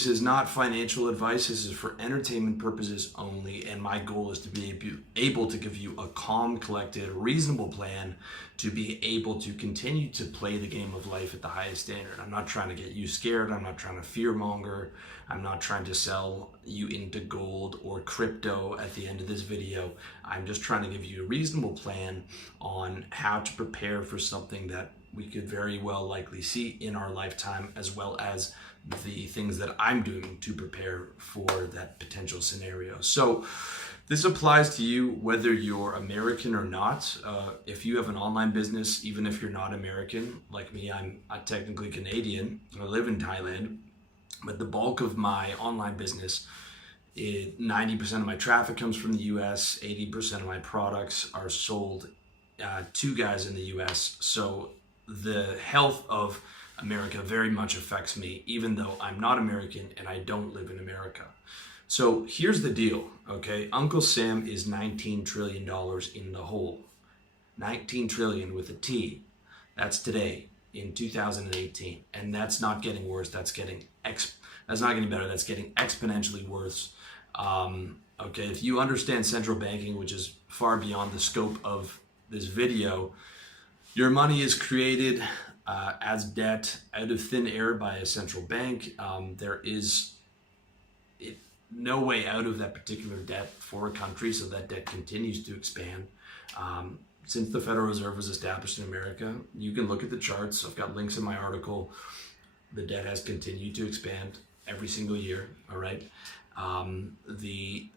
This is not financial advice. This is for entertainment purposes only, and my goal is to be able to give you a calm, collected, reasonable plan to be able to continue to play the game of life at the highest standard. I'm not trying to get you scared. I'm not trying to fearmonger. I'm not trying to sell you into gold or crypto at the end of this video. I'm just trying to give you a reasonable plan on how to prepare for something that we could very well likely see in our lifetime, as well as the things that I'm doing to prepare for that potential scenario. So this applies to you whether you're American or not. If you have an online business, even if you're not American, like me, I'm technically Canadian. I live in Thailand, but the bulk of my online business, 90% of my traffic comes from the US, 80% of my products are sold to guys in the US. So the health of America very much affects me, even though I'm not American and I don't live in America. So here's the deal, okay? Uncle Sam is $19 trillion in the hole. 19 trillion with a T. That's today in 2018. And that's not getting worse. That's not getting better. That's getting exponentially worse. Okay, if you understand central banking, which is far beyond the scope of this video, your money is created as debt out of thin air by a central bank. There is no way out of that particular debt for a country, so that debt continues to expand. Since the Federal Reserve was established in America, you can look at the charts. I've got links in my article. The debt has continued to expand every single year, all right? The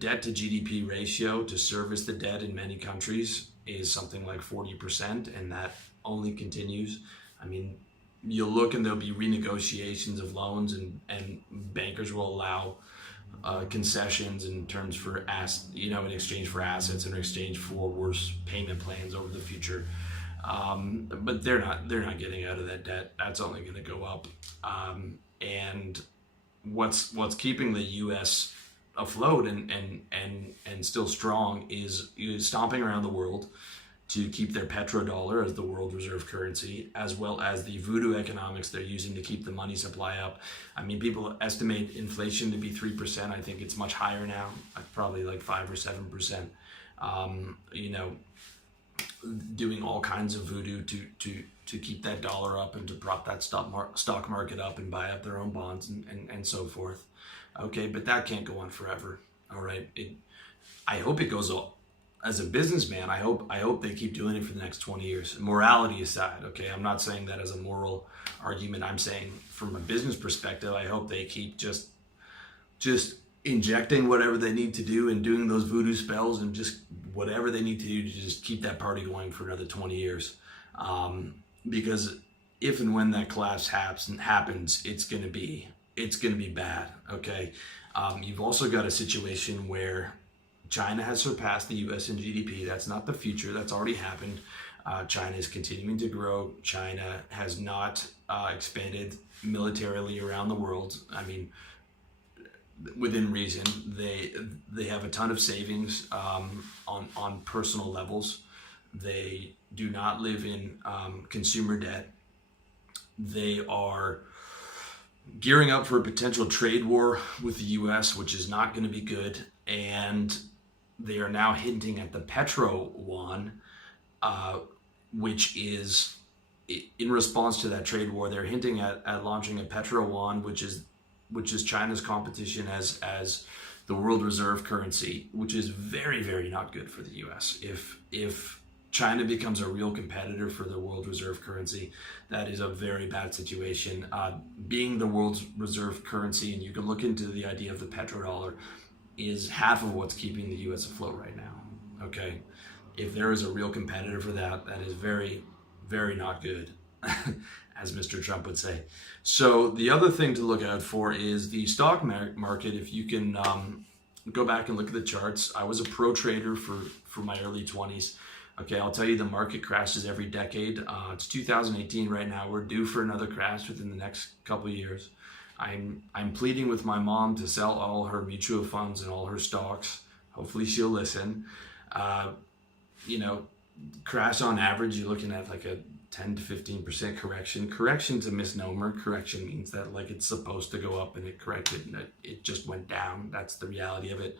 debt to GDP ratio to service the debt in many countries is something like 40%, and that only continues. I mean, you'll look and there'll be renegotiations of loans, and bankers will allow concessions in terms for in exchange for assets, in exchange for worse payment plans over the future. But they're not getting out of that debt. That's only going to go up. And what's keeping the U.S. afloat and still strong is stomping around the world to keep their petrodollar as the world reserve currency, as well as the voodoo economics they're using to keep the money supply up. I mean, people estimate inflation to be 3%. I think it's much higher now, probably like 5 or 7%. Doing all kinds of voodoo to keep that dollar up and to prop that stock market up and buy up their own bonds and so forth. Okay, but that can't go on forever. All right, I hope it goes on. As a businessman, I hope they keep doing it for the next 20 years. Morality aside, okay, I'm not saying that as a moral argument. I'm saying from a business perspective, I hope they keep just injecting whatever they need to do and doing those voodoo spells and just whatever they need to do to just keep that party going for another 20 years. Because if and when that collapse happens, it's gonna be bad. Okay, you've also got a situation where China has surpassed the U.S. in GDP. That's not the future. That's already happened. China is continuing to grow. China has not expanded militarily around the world. I mean, within reason. They have a ton of savings on personal levels. They do not live in consumer debt. They are gearing up for a potential trade war with the U.S., which is not going to be good. And they are now hinting at the petro yuan, which is in response to that trade war. They're hinting at launching a petro yuan, which is China's competition as the world reserve currency, which is very, very not good for the U.S. If China becomes a real competitor for the world reserve currency, that is a very bad situation. Being the world's reserve currency, and you can look into the idea of the petrodollar, is half of what's keeping the U.S. afloat right now. Okay, if there is a real competitor for that, that is very, very not good, as Mr. Trump would say. So the other thing to look out for is the stock market. If you can go back and look at the charts, I was a pro trader for my early 20s. Okay, I'll tell you, the market crashes every decade. It's 2018 right now. We're due for another crash within the next couple of years. I'm pleading with my mom to sell all her mutual funds and all her stocks. Hopefully she'll listen. Crash on average, you're looking at like a 10 to 15% correction. Correction's a misnomer. Correction means that like it's supposed to go up and it corrected and it just went down. That's the reality of it.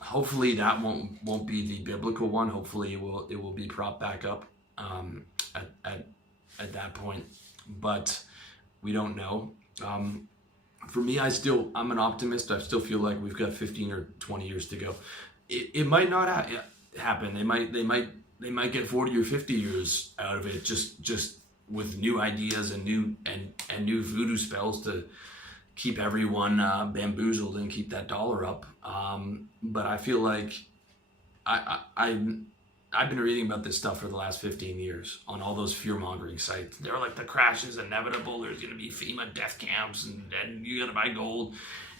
Hopefully that won't be the biblical one. Hopefully it will be propped back up at that point, but we don't know. For me, I'm an optimist. I still feel like we've got 15 or 20 years to go. It might not happen. They might get 40 or 50 years out of it, just with new ideas and new voodoo spells to keep everyone bamboozled and keep that dollar up. But I feel like I've been reading about this stuff for the last 15 years on all those fear-mongering sites. They're like, the crash is inevitable. There's going to be FEMA death camps and you got to buy gold.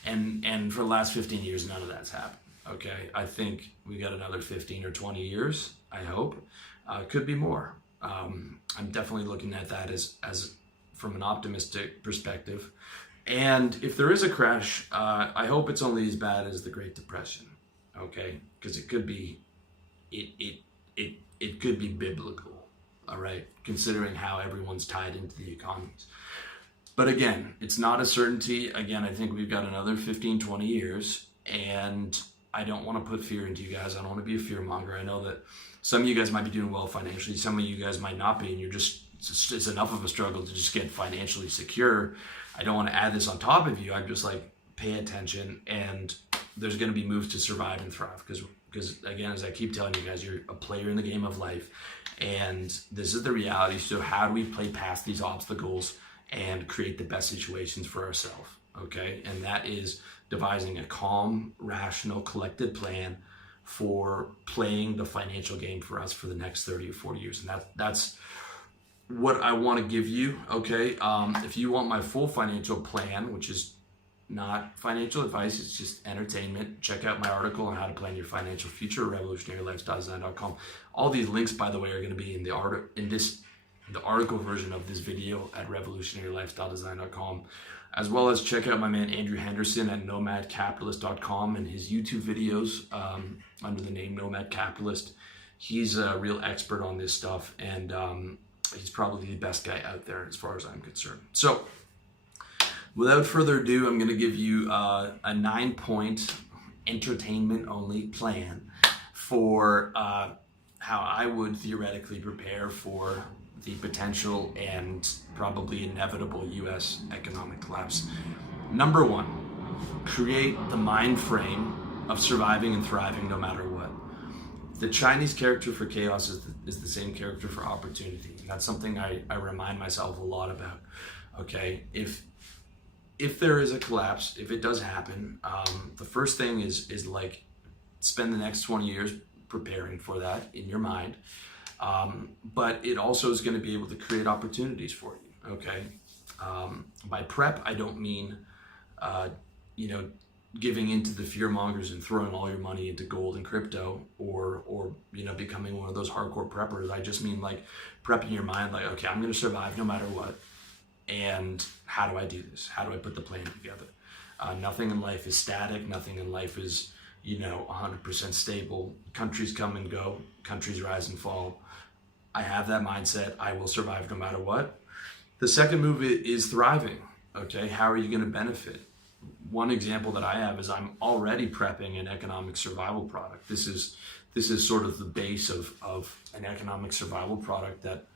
And for the last 15 years, none of that's happened. Okay, I think we got another 15 or 20 years, I hope. Could be more. I'm definitely looking at that as from an optimistic perspective. And if there is a crash, I hope it's only as bad as the Great Depression. Okay, because it could be, it could be biblical. All right, considering how everyone's tied into the economies. But again, it's not a certainty. Again, I think we've got another 15, 20 years, and I don't want to put fear into you guys. I don't want to be a fear monger. I know that some of you guys might be doing well financially. Some of you guys might not be, and it's enough of a struggle to just get financially secure. I don't want to add this on top of you. I'm just like, pay attention, and there's going to be moves to survive and thrive. Because again, as I keep telling you guys, you're a player in the game of life, and this is the reality. So how do we play past these obstacles and create the best situations for ourselves? Okay, and that is devising a calm, rational, collected plan for playing the financial game for us for the next 30 or 40 years. And that's what I want to give you. Okay, if you want my full financial plan, which is not financial advice, it's just entertainment, check out my article on how to plan your financial future, revolutionarylifestyledesign.com. All these links, by the way, are going to be in the article version of this video at revolutionarylifestyledesign.com, as well as check out my man Andrew Henderson at nomadcapitalist.com and his YouTube videos under the name Nomad Capitalist. He's a real expert on this stuff, and he's probably the best guy out there as far as I'm concerned. So without further ado, I'm going to give you a 9-point entertainment only plan for how I would theoretically prepare for the potential and probably inevitable U.S. economic collapse. Number 1, create the mind frame of surviving and thriving no matter what. The Chinese character for chaos is the same character for opportunity. And that's something I remind myself a lot about. Okay, if there is a collapse, if it does happen, the first thing is like spend the next 20 years preparing for that in your mind. But it also is going to be able to create opportunities for you. Okay, by prep, I don't mean giving into the fear mongers and throwing all your money into gold and crypto, or becoming one of those hardcore preppers. I just mean like prepping your mind, like, okay, I'm going to survive no matter what. And how do I do this? How do I put the plan together? Nothing in life is static. Nothing in life is 100% stable. Countries come and go. Countries rise and fall. I have that mindset. I will survive no matter what. The second move is thriving. Okay, how are you going to benefit? One example that I have is I'm already prepping an economic survival product. This is sort of the base of an economic survival product that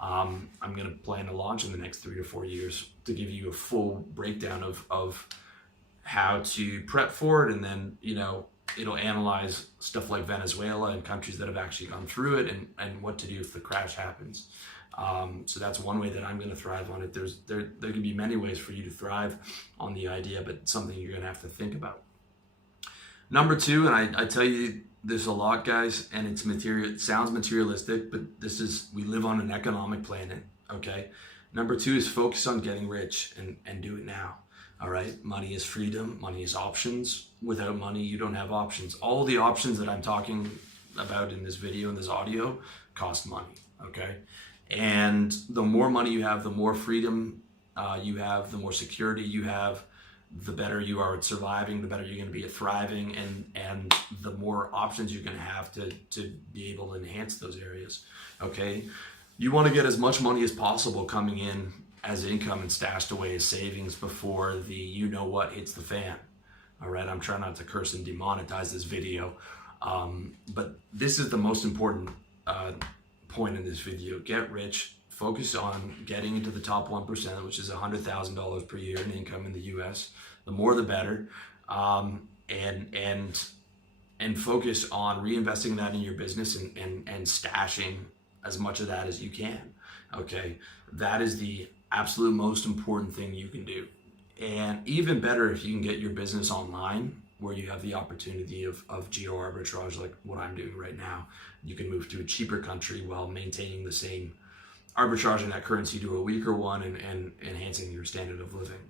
I'm going to plan to launch in the next 3 to 4 years to give you a full breakdown of how to prep for it, and then it'll analyze stuff like Venezuela and countries that have actually gone through it, and what to do if the crash happens. So that's one way that I'm going to thrive on it. There can be many ways for you to thrive on the idea, but it's something you're going to have to think about. Number 2, and I tell you this a lot, guys, and it sounds materialistic, but we live on an economic planet. Okay. Number 2 is focus on getting rich and do it now. All right. Money is freedom. Money is options. Without money, you don't have options. All the options that I'm talking about in this video and this audio cost money. Okay. And the more money you have, the more freedom you have, the more security you have, the better you are at surviving, the better you're going to be at thriving, and the more options you're going to have to be able to enhance those areas. Okay. You want to get as much money as possible coming in as income and stashed away as savings before the you know what hits the fan. All right, I'm trying not to curse and demonetize this video, but this is the most important point in this video. Get rich, focus on getting into the top 1%, which is $100,000 per year in income in the US. The more the better, and focus on reinvesting that in your business and stashing as much of that as you can. Okay, that is the absolute most important thing you can do. And even better if you can get your business online, where you have the opportunity of geo arbitrage like what I'm doing right now. You can move to a cheaper country while maintaining the same arbitraging that currency to a weaker one and enhancing your standard of living.